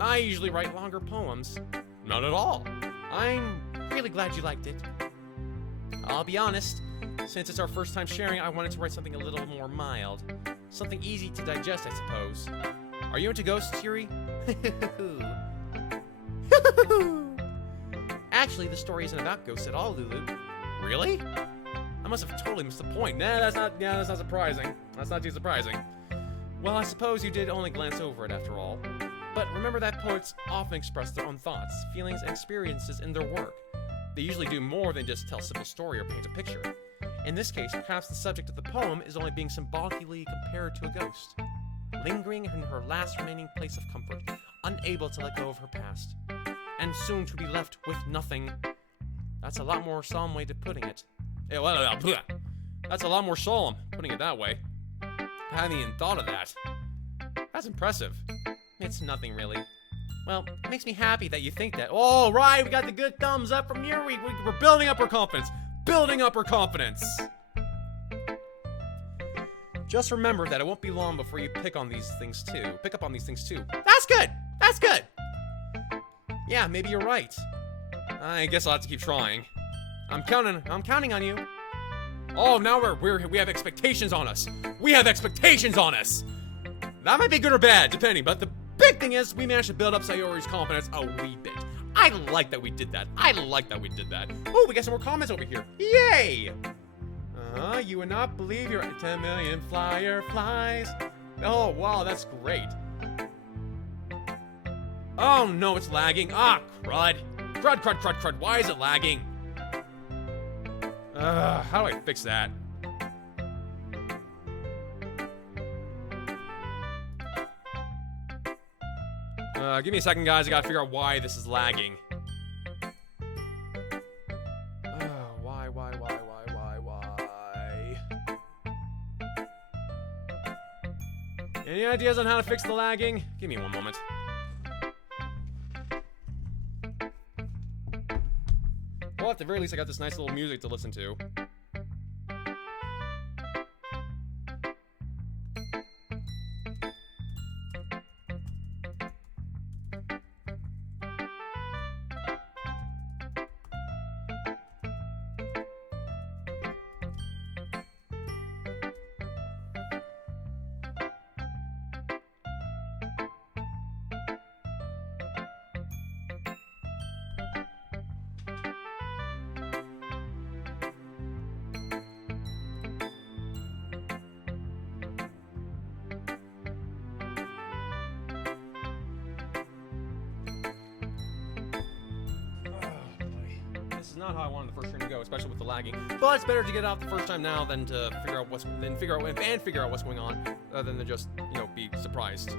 I usually write longer poems. Not at all. I'm really glad you liked it. I'll be honest, since it's our first time sharing, I wanted to write something a little more mild. Something easy to digest, I suppose. Are you into ghosts, Yuri? Actually, the story isn't about ghosts at all, Lulu. Really? I must have totally missed the point. That's not surprising. That's not too surprising. Well, I suppose you did only glance over it after all. But remember that poets often express their own thoughts, feelings, and experiences in their work. They usually do more than just tell a simple story or paint a picture. In this case, perhaps the subject of the poem is only being symbolically compared to a ghost, lingering in her last remaining place of comfort, unable to let go of her past, and soon to be left with nothing. That's a lot more solemn way to putting it. That's a lot more solemn, putting it that way. I hadn't even thought of that. That's impressive. It's nothing, really. Well, it makes me happy that you think that. All right, we got the good thumbs up from Yuri. We're building up her confidence. Just remember that it won't be long before you pick up on these things too. That's good. Yeah, maybe you're right. I guess I'll have to keep trying. I'm counting on you. Oh, now we have expectations on us. That might be good or bad, depending, but the big thing is we managed to build up Sayori's confidence a wee bit. I like that we did that. Oh, we got some more comments over here. Yay! You would not believe your 10 million flyer flies. Oh, wow, that's great. Oh, no, it's lagging. Crud. Crud. Why is it lagging? How do I fix that? Give me a second, guys. I gotta figure out why this is lagging. Why? Any ideas on how to fix the lagging? Give me one moment. Well, at the very least, I got this nice little music to listen to. not how I wanted the first stream to go, especially with the lagging. But it's better to get it out the first time now than to figure out what's going on, than to just, you know, be surprised.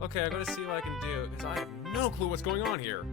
Okay, I gotta see what I can do, because I have no clue what's going on here.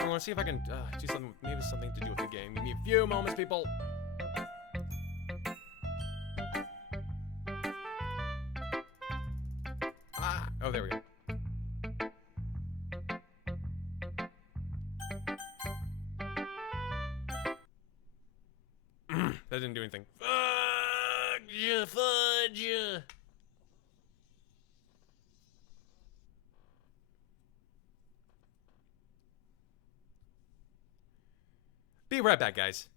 I want to see if I can do something, maybe something to do with the game. Give me a few moments, people. Ah, oh, there we go. That didn't do anything. Fudge, fudge. Be right back, guys.